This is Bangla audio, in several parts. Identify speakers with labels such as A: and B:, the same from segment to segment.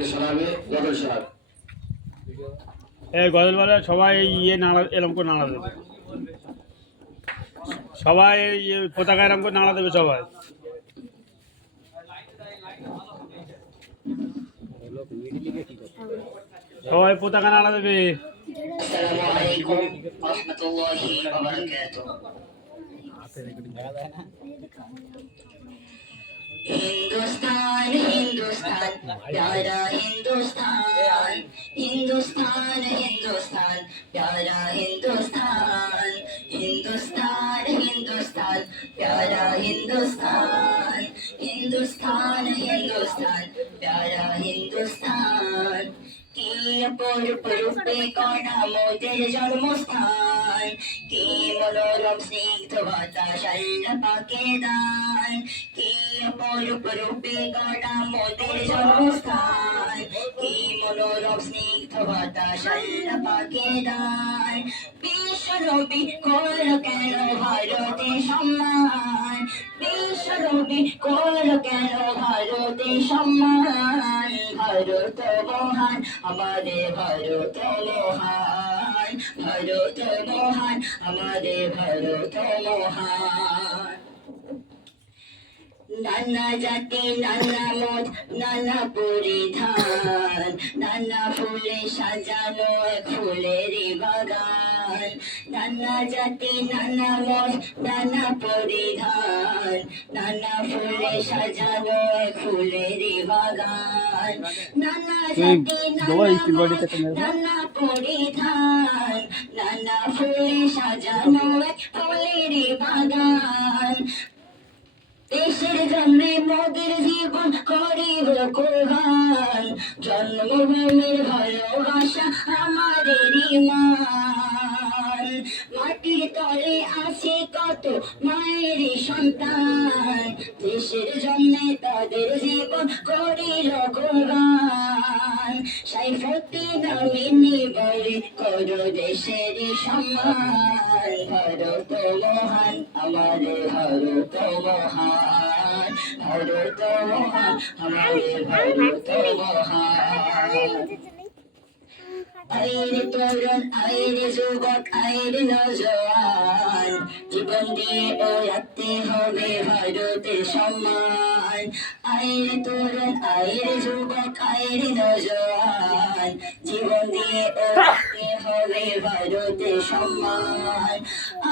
A: আজকে
B: শোনাবে? গদল শোনাবে। সবাই ইয়ে নাড়া এরম করে নাড়া দেবে। সবাই ইয়ে পতাকা এরম করে নাড়া দেবে সবাই। সবাই পতাকা নাড়া দেবে।
C: হিন্দুস্তান प्यारा हिंदुस्तान हिंदुस्तान हिंदुस्तान प्यारा हिंदुस्तान हिंदुस्तान हिंदुस्तान प्यारा हिंदुस्तान हिंदुस्तान हिंदुस्तान प्यारा हिंदुस्तान की പൊരു പൊരുപ്പെ കാണാമോ ജയ ജന്മസ്ഥാൻ জন্মস্থান কি মনোরম স্নিগ্ধ বাতাস আল্লাহ পাকে দান কি অপরূপ রূপে কণা মোদের জন্মস্থান কি মনোরম স্নিগ্ধ বাতাস আল্লাহ পাকে দান বিশ্বরবি কর কেন ভারতে সম্মান? বিশ্বরবি কর কেন ভারতে সম্মান? ভারত মহান, আমাদের ভারত মহান। ভারত মহান, আমাদের ভারত মহান। নানা জাতি, নানা মত, নানা পরিধান, নানা ফুলে সাজানো এক ফুলেরই বাগান। নানা জাতি নানা মত নানা পরিধান নানা ফুলে সাজানো এক ফুলেরই বাগান। নানা জাতি নানা নানা পরিধান নানা ফুলে সাজানো এক ফুলেরই বাগান। দেশের জন্য মোদের জীবন করিব কোরবান। জন্মভূমির ভালোবাসা আমাদের ইমান। মাটির তলে আছে কত মায়ের সন্তান। দেশের জন্য তাদের জীবন করিল কোরবান। সাইফুদ্দিন আমিনী বলে করো দেশের সম্মান। ভারত মহান, আমাদের ভারত মহান। ভারত মহান, আমাদের ভারত মহান। আইর তরুণ আইর যুবক আইর নজওয়ান। জীবন দিয়ে ও রাখতে হবে ভারতের সম্মান। আইর তরুণ আইর যুবক আইর নজওয়ান। জীবন দিয়ে ও রাখতে হবে ভারতের সম্মান।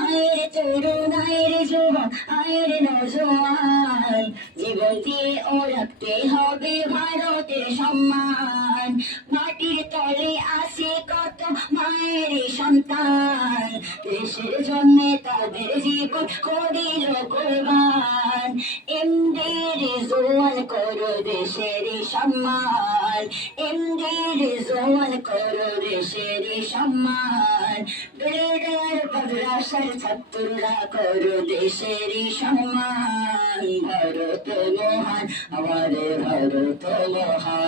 C: আইর তরুণ আইর যুবক আইর নজওয়ান। জীবন দিয়ে ও রাখতে হবে ভারতের সম্মান। তাদের জীবন করিল কোরবান এমদের জোয়ান করো দেশের সম্মান এমদের জোয়ান করো দেশের সম্মান বেড়ার মাদ্রাসার ছাত্ররা করো দেশের সম্মান ভারত মহান আমাদের ভারত মহান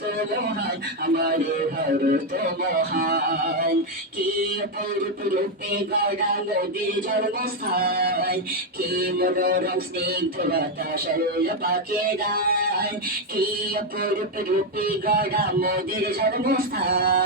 C: ভারত মহান। আমাদের ভারত মহান কি অপরূপ রূপে গড়া মোদের জন্মস্থান? কি মনোরম স্নিগ্ধ বাতাস আল্লাহ পাকে দান কি অপরূপ রূপে গড়া মোদীর জন্মস্থান?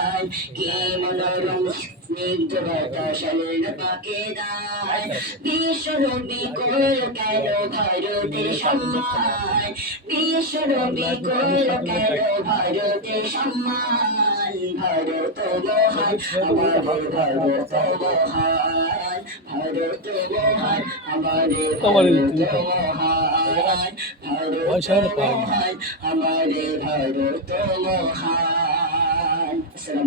C: কি মনোরম স্নিগ্ধ বাতাস আল্লাহ পাকে দান বিশ্বরবি করল কেন ভারতের সম্মান বিশ্বরবি করল কেন ভারতের সম্মান ভারত মহান আমাদের ভারত মহান ভারত মহান ভারত মহান ভারত মহান আমাদের ভারত মহান
A: এখন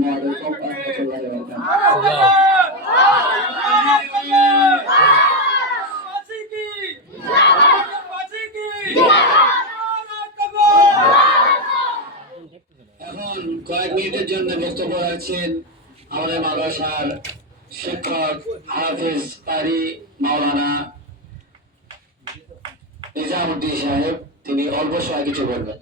A: কয়েক মিনিটের জন্য বক্তব্য রাখছেন আমাদের মাদ্রাসার শিক্ষক হাফিজ পারি মাওলানা নিজামুদ্দিন সাহেব তিনি অল্প সময় কিছু বলবেন।